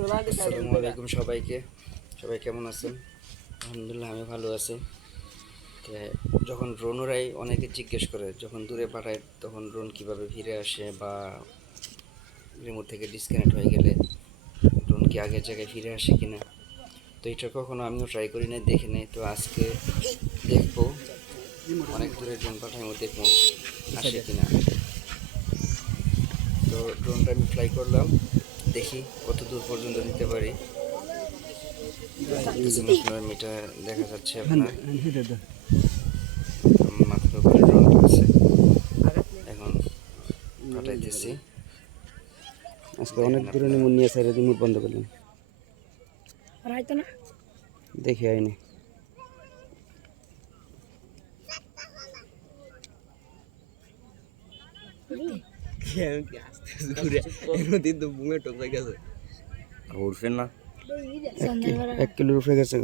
আসসালামু আলাইকুম সবাইকে। সবাই কেমন আছেন? আলহামদুলিল্লাহ আমি ভালো আছি। যখন ড্রোন উড়াই অনেকে জিজ্ঞেস করে, যখন দূরে পাঠায় তখন ড্রোন কীভাবে ফিরে আসে বা রিমোট থেকে ডিসকানেক্ট হয়ে গেলে ড্রোন কি আগের জায়গায় ফিরে আসে কিনা। তো এটা কখনো আমিও ট্রাই করি নাই, দেখি নাই। তো আজকে দেখবো, অনেক দূরে ড্রোন পাঠাইমো, দেখবো আসে কিনা। তো ড্রোনটা আমি ফ্লাই করলাম, দেখি কত দূর পর্যন্ত নিতে পারি। আপনার মিটার দেখা যাচ্ছে, আপনার মাথার উপরে ড্রোন আছে। এখন পাঠাইতেছি। আজকে অনেক দূরে নিমন নিয়ে সাইড রিমোট বন্ধ করলেন, দেখি আইনি। উঠবেন না, 1 কিলোর উপরে গেছে।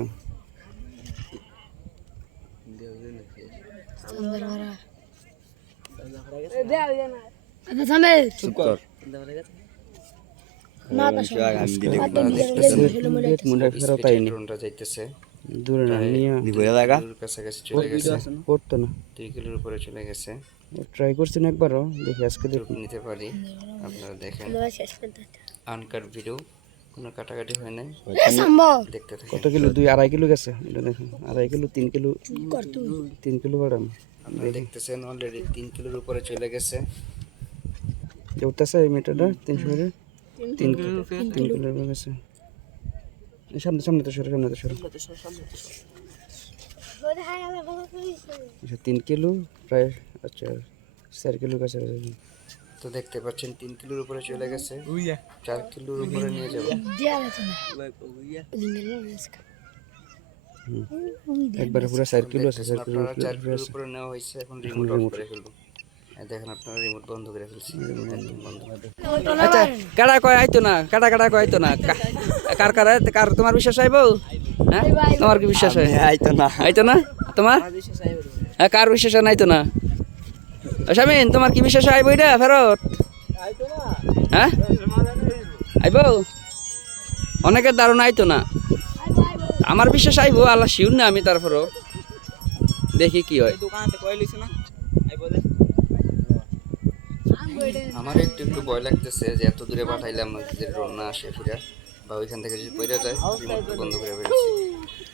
দূরে না কাছাকাছি চলে গেছে, পড়তো না, 2 কিলোর উপরে চলে গেছে। ট্রাই করছেন একবারও, দেখি আজকে দেখুন নিতে পারি। আপনারা দেখেন, আনকাট ভিডিও, কোনো কাটাকাটি হয় নাই। দেখতে থাকেন। কত কিলো? 2-2.5 কিলো গেছে। এটা দেখুন, 2.5 কিলো, 3 কিলো, 3 কিলো বাড়ান। আপনারা দেখতেছেন অলরেডি 3 কিলোর উপরে চলে গেছে। উঠতেছে এই মিটারটা 300 মিটার, 3 কিলোর উপরে গেছে। সামনে সামনে তো সরে, সামনে তো সরে। 3 কিলো প্রায়, আচ্ছা 4 কিলো কাছে। তো দেখতে পাচ্ছেন 3 কিলোর উপরে চলে গেছে, 4 কিলোর উপরে নিয়ে যাবো। একবারে পুরো 4 কিলো আছে, 4 কিলো 4 কিলোর উপরে নেওয়া হয়েছে। এখন রিমোট অফ করে ফেলবো। দেখেন, আপনারা রিমোট বন্ধ করে ফেলছি, একদম বন্ধ। আচ্ছা, কাটা কয় আইতো না, কাটা কয় আইতো না। কার কার কার তোমার বিশ্বাস আইবো? হ্যাঁ, তোমার কি বিশ্বাস হয়? আইতো না তোমার? হ্যাঁ, কার বিশ্বাস নাইতো না? শামিন, তোমার কি বিশ্বাস আইবো এটা ফেরত? হ্যাঁ, আইবো। অনেকের ধারণা আইতো না, আমার বিশ্বাস আইবো। আল্লাহ শিউর না আমি, তারপরও দেখি কি হয়। আমার একটু ভয় লাগতেছে যে এত দূরে পাঠাইলাম, যে ড্রোন না আসে ফিরে, বা ওইখান থেকে যদি পড়ে যায়, রিমোট বন্ধ করে ফেলছি।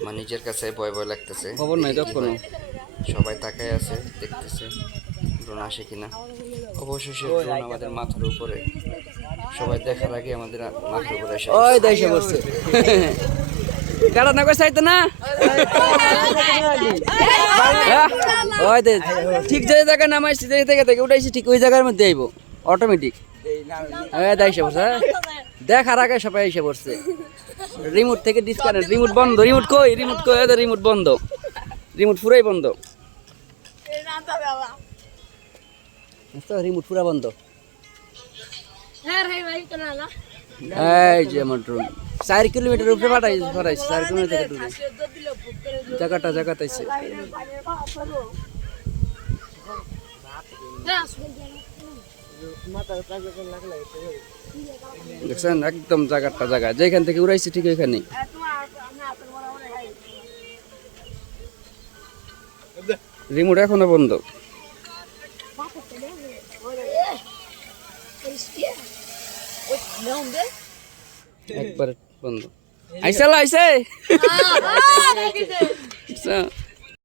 আমার নিজের কাছে ভয় লাগতেছে। খবর নাই যখন সবাই তাকায় আছে, দেখতেছে ড্রোন আসে কিনা। অবশেষে ড্রোন আমাদের মাথার উপরে, সবাই দেখার আগে আমাদের মাথার উপরে এসে ওই দেশে বসছে। কাটা না কই চাইতো না, ওই দে ঠিক যে জায়গায় নামাইছি, যে জায়গা থেকে উঠাইছি ঠিক ওই জায়গার মধ্যে আইবো অটোমেটিক। এসে পড়ছে, দেখার আগে সবাই এসে পড়ছে। রিমোট থেকে ডিসকানেক্ট, রিমোট বন্ধ। রিমোট কই? রিমোট বন্ধ, রিমোট পুরাই বন্ধ। রিমোট পুরা বন্ধ। এই যে আমার ড্রোন 4 কিলোমিটার উপরে পাঠাইছে, 4 কিলোমিটার থেকে দূরে জায়গাটা আছে। দেখছেন, একদম জায়গা যেখান থেকে উড়াইছে ঠিক ওইখানে। রিমোট এখনো বন্ধ, একবার বন্ধ। আইসালা আইসে।